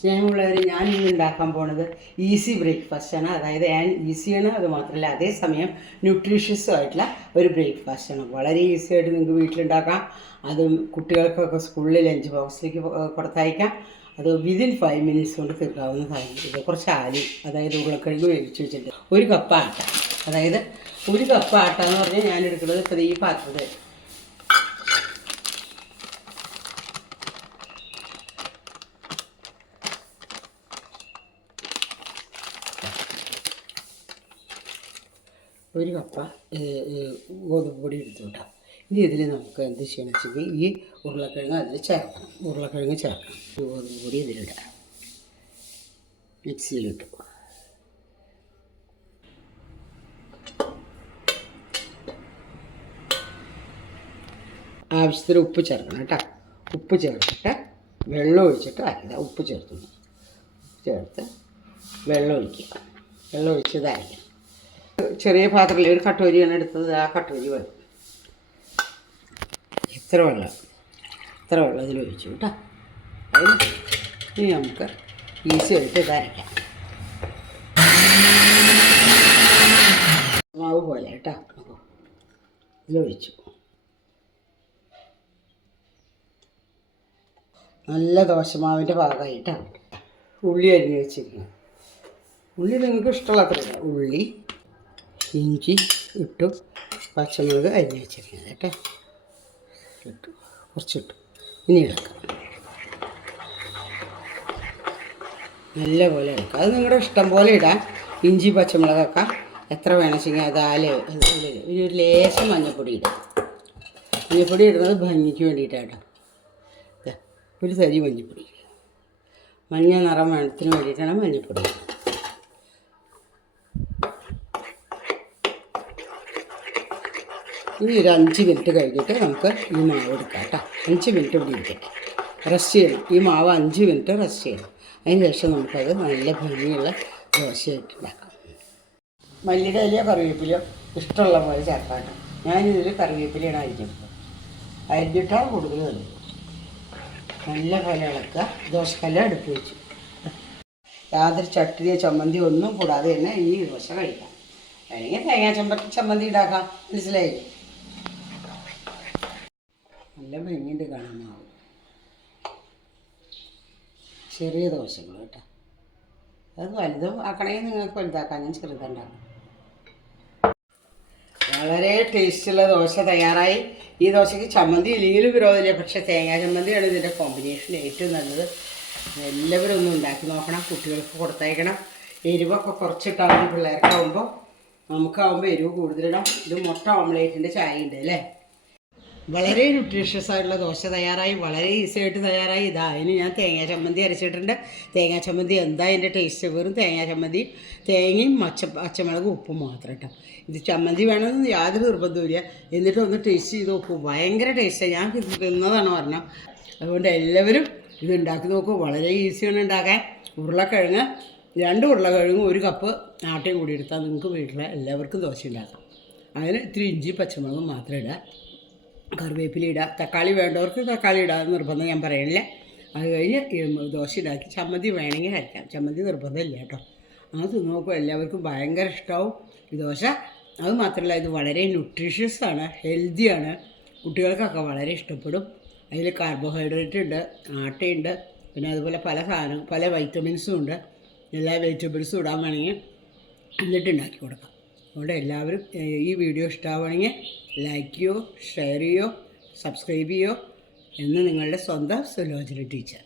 സ്നേഹമുള്ളവർ, ഞാൻ ഇന്ന് ഉണ്ടാക്കാൻ പോണത് ഈസി ബ്രേക്ക്ഫാസ്റ്റാണ്. അതായത് ഈസിയാണ്, അത് മാത്രമല്ല അതേസമയം ന്യൂട്രീഷ്യസും ആയിട്ടുള്ള ഒരു ബ്രേക്ക്ഫാസ്റ്റാണ്. വളരെ ഈസി ആയിട്ട് നിങ്ങൾക്ക് വീട്ടിലുണ്ടാക്കാം. അതും കുട്ടികൾക്കൊക്കെ സ്കൂളിൽ ലഞ്ച് ബോക്സിലേക്ക് കൊടുത്തയക്കാം. അത് വിതിൻ 5 മിനിറ്റ്സ് കൊണ്ട് തീർക്കാവുന്നതാണ്. ഇത് കുറച്ച് ആലി, അതായത് ഉരുളക്കിഴങ്ങ് വേവിച്ച് വെച്ചിട്ട് 1 കപ്പ് ആട്ട, അതായത് 1 കപ്പ് ആട്ട എന്ന് പറഞ്ഞാൽ ഞാൻ എടുക്കുന്നത് ഇപ്പോൾ ഈ പാത്രത്തിൽ 1 കപ്പ് ഗോതമ്പ് പൊടി എടുത്തു കേട്ടോ. ഇനി ഇതിൽ നമുക്ക് എന്ത് ചെയ്യണം വെച്ചെങ്കിൽ ഈ ഉരുളക്കിഴങ്ങ് അതിൽ ചേർക്കണം. ഉരുളക്കിഴങ്ങ് ചേർക്കണം. ഗോതമ്പ് പൊടി ഇതിലിടാം. മിക്സിയിലിട്ടു. ആവശ്യത്തിന് ഉപ്പ് ചേർക്കണം കേട്ടോ. ഉപ്പ് ചേർത്തിട്ട് വെള്ളം ഒഴിച്ചിട്ട് അരയ്ക്കുക. ഉപ്പ് ചേർത്ത് വെള്ളം ഒഴിക്കുക. വെള്ളം ഒഴിച്ചത് അരയ്ക്കണം. ചെറിയ പാത്രത്തിൽ ഒരു കട്ടോരിയാണ് എടുത്തത്. ആ കട്ടോരി വേണം. ഇത്ര വെള്ളം ഇതിൽ ഒഴിച്ചു കേട്ടോ. ഇനി നമുക്ക് ഈസി ആയിട്ട് ഇത് അരയ്ക്കാം. മാവ് പോലെ കേട്ടോ. ഇതിലൊഴിച്ചു. നല്ല ദോശമാവിൻ്റെ ഭാഗമായിട്ടാണ് ഉള്ളി അരിഞ്ഞ് വെച്ചിരിക്കുന്നത്. ഉള്ളി നിങ്ങൾക്ക് ഇഷ്ടമുള്ള അത്ര ഉള്ളി, ഇഞ്ചി ഇട്ടു, പച്ചമുളക് അരിഞ്ഞ് വെച്ചിരിക്കുന്നത് കേട്ടോ. ഇട്ടു, കുറച്ചിട്ടു. ഇനി ഇളക്കാം. നല്ല പോലെ ഇളക്കാം. അത് നിങ്ങളുടെ ഇഷ്ടം പോലെ ഇടാം. ഇഞ്ചി പച്ചമുളകൊക്കെ എത്ര വേണമെച്ചെങ്കിൽ അത് ഒരു ലേശം മഞ്ഞൾപ്പൊടി ഇടാം. മഞ്ഞൾപ്പൊടി ഇടുന്നത് ഭംഗിക്ക് വേണ്ടിയിട്ടാണ്. ഒരു തരി മഞ്ഞൾപ്പൊടി, മഞ്ഞ നിറം വേണത്തിന് വേണ്ടിയിട്ടാണ് മഞ്ഞൾപ്പൊടി. ഇനി ഒരു 5 മിനിറ്റ് കഴിഞ്ഞിട്ട് നമുക്ക് ഈ മാവ് എടുക്കാം കേട്ടോ. 5 മിനിറ്റ് ഇവിടെ ഇരിക്കട്ടെ. റെസ്റ്റ് ചെയ്യണം. ഈ മാവ് 5 മിനിറ്റ് റെസ്റ്റ് ചെയ്യണം. അതിന് ശേഷം നമുക്കത് നല്ല ഭംഗിയുള്ള ദോശയായിട്ടുണ്ടാക്കാം. മല്ലിയുടെ ഇലയോ കറിവേപ്പിലയോ ഇഷ്ടമുള്ള പോലെ ചേർക്കാം കേട്ടോ. ഞാനിതിൽ കറിവേപ്പിലയാണ് അരിഞ്ഞിട്ടാൽ കൂടുതൽ നല്ലത്. നല്ല പോലെ ഇളക്കുക. ദോശക്കല്ല് അടുപ്പ് വെച്ചു. യാതൊരു ചട്നിയോ ചമ്മന്തിയോ ഒന്നും കൂടാതെ തന്നെ ഈ ദോശ കഴിക്കാം. അല്ലെങ്കിൽ തേങ്ങാ ചമ്മന്തി ഉണ്ടാക്കാം. മനസ്സിലായി? നല്ല ഭംഗിയുണ്ട് കാണാൻ മാവ്. ചെറിയ ദോശകൾ കേട്ടോ. അത് വലുതും ആക്കണമെങ്കിൽ നിങ്ങൾക്ക് വലുതാക്കാം. ഞാൻ ചെറുതുണ്ടാക്കാം. വളരെ ടേസ്റ്റുള്ള ദോശ തയ്യാറായി. ഈ ദോശയ്ക്ക് ചമ്മന്തി ഇല്ലെങ്കിലും വിരോധമില്ല. പക്ഷേ തേങ്ങാ ചമ്മന്തിയാണ് ഇതിൻ്റെ കോമ്പിനേഷൻ ഏറ്റവും നല്ലത്. എല്ലാവരും ഒന്ന് ഉണ്ടാക്കി നോക്കണം. കുട്ടികൾക്ക് കൊടുത്തയക്കണം. എരിവൊക്കെ കുറച്ചിട്ടാൽ മതി. പിള്ളേർക്കാവുമ്പോൾ, നമുക്കാവുമ്പോൾ എരിവ് കൂടുതലിടാം. ഇത് മുട്ട ഓംലേറ്റിൻ്റെ ചായ ഉണ്ട് അല്ലേ. വളരെ ന്യൂട്രീഷ്യസ് ആയിട്ടുള്ള ദോശ തയ്യാറായി. വളരെ ഈസി ആയിട്ട് തയ്യാറായി. ഇതാ അതിന് ഞാൻ തേങ്ങാ ചമ്മന്തി അരച്ചിട്ടുണ്ട്. തേങ്ങാ ചമ്മന്തി എന്താ അതിൻ്റെ ടേസ്റ്റ്? വെറും തേങ്ങാ ചമ്മന്തി, തേങ്ങയും പച്ചമുളകും ഉപ്പും മാത്രം കേട്ടോ. ഇത് ചമ്മന്തി വേണമെന്ന് യാതൊരു നിർബന്ധമില്ല. എന്നിട്ട് ഒന്ന് ടേസ്റ്റ് ചെയ്ത് നോക്കൂ. ഭയങ്കര ടേസ്റ്റാണ്. ഞാൻ തിന്നതാണ് പറഞ്ഞത്. അതുകൊണ്ട് എല്ലാവരും ഇത് ഉണ്ടാക്കി നോക്കൂ. വളരെ ഈസിയാണ് ഉണ്ടാക്കാൻ. ഉരുളക്കിഴങ്ങ് 2 ഉരുളക്കിഴങ്ങും 1 കപ്പ് ആട്ടയും കൂടി എടുത്താൽ നിങ്ങൾക്ക് വീട്ടിൽ എല്ലാവർക്കും ദോശ ഉണ്ടാക്കാം. അതിന് ഇത്തിരി ഇഞ്ചി പച്ചമുളകും മാത്രം ഇടുക. കറിവേപ്പില ഇടുക. തക്കാളി വേണ്ടവർക്ക് തക്കാളി ഇടാതെ നിർബന്ധം ഞാൻ പറയണില്ല. അത് കഴിഞ്ഞ് ദോശ ഉണ്ടാക്കി ചമ്മന്തി വേണമെങ്കിൽ അരയ്ക്കാം. ചമ്മന്തി നിർബന്ധമില്ല കേട്ടോ. അത് നോക്കും. എല്ലാവർക്കും ഭയങ്കര ഇഷ്ടമാവും ഈ ദോശ. അത് മാത്രമല്ല ഇത് വളരെ ന്യൂട്രീഷ്യസ് ആണ്, ഹെൽത്തിയാണ്. കുട്ടികൾക്കൊക്കെ വളരെ ഇഷ്ടപ്പെടും. അതിൽ കാർബോഹൈഡ്രേറ്റ് ഉണ്ട്, ആട്ടയുണ്ട്, പിന്നെ അതുപോലെ പല വൈറ്റമിൻസും ഉണ്ട്. എല്ലാ വെജിറ്റബിൾസും ഇടാൻ വേണമെങ്കിൽ എന്നിട്ട് ഉണ്ടാക്കി കൊടുക്കാം. അതുകൊണ്ട് എല്ലാവരും ഈ വീഡിയോ ഇഷ്ടമാവുകയാണെങ്കിൽ ലൈക്ക് ചെയ്യോ, ഷെയർ ചെയ്യോ, സബ്സ്ക്രൈബ് ചെയ്യോ എന്ന് നിങ്ങളുടെ സ്വന്തം സുലോചന ടീച്ചർ.